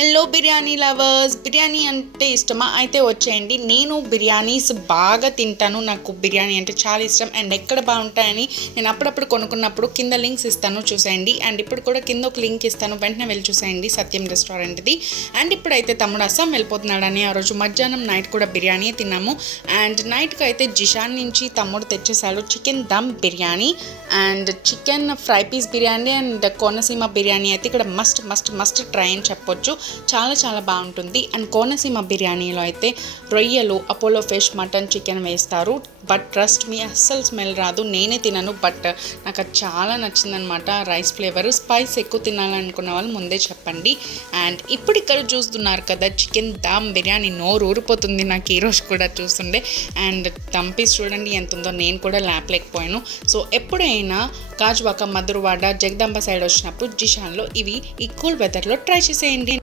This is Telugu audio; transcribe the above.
హలో బిర్యానీ లవర్స్, బిర్యానీ అంటే ఇష్టమా? అయితే వచ్చేయండి. నేను బిర్యానీస్ బాగా తింటాను. నాకు బిర్యానీ అంటే చాలా ఇష్టం. అండ్ ఎక్కడ బాగుంటాయని నేను అప్పుడప్పుడు కొనుక్కున్నప్పుడు కింద లింక్స్ ఇస్తాను, చూసేయండి. అండ్ ఇప్పుడు కూడా కింద ఒక లింక్ ఇస్తాను, వెంటనే వెళ్ళి చూసేయండి, సత్యం రెస్టారెంట్ది. అండ్ ఇప్పుడైతే తమ్ముడు అస్సాం వెళ్ళిపోతున్నాడని ఆ రోజు మధ్యాహ్నం నైట్ కూడా బిర్యానీ తిన్నాము. అండ్ నైట్కి అయితే జిషాన్ నుంచి తమ్ముడు తెచ్చేసాడు chicken dum biryani and chicken fry piece biryani and Konaseema biryani అయితే ఇక్కడ మస్ట్ మస్ట్ మస్ట్ ట్రై అని చెప్పొచ్చు. చాలా చాలా బాగుంటుంది. అండ్ కోనసీమ బిర్యానీలో అయితే రొయ్యలు, అపోలో ఫిష్, మటన్, చికెన్ వేస్తారు. బట్ ట్రస్ట్ మీ, అస్సలు స్మెల్ రాదు. నేనే తినను, బట్ నాకు అది చాలా నచ్చిందనమాట. రైస్ ఫ్లేవర్, స్పైస్ ఎక్కువ తినాలనుకున్న వాళ్ళు ముందే చెప్పండి. అండ్ ఇప్పుడు ఇక్కడ చూస్తున్నారు కదా చికెన్ దమ్ బిర్యానీ, నోరు ఊరిపోతుంది నాకు ఈరోజు కూడా చూస్తుండే. అండ్ దమ్ పీస్ చూడండి ఎంత ఉందో, నేను కూడా లేపలేకపోయాను. సో ఎప్పుడైనా గాజువాక, మధురవాడ, జగదాంబ సైడ్ వచ్చినప్పుడు జిషాన్లో ఇవి ఈ కూల్ వెదర్లో ట్రై చేసేయండి.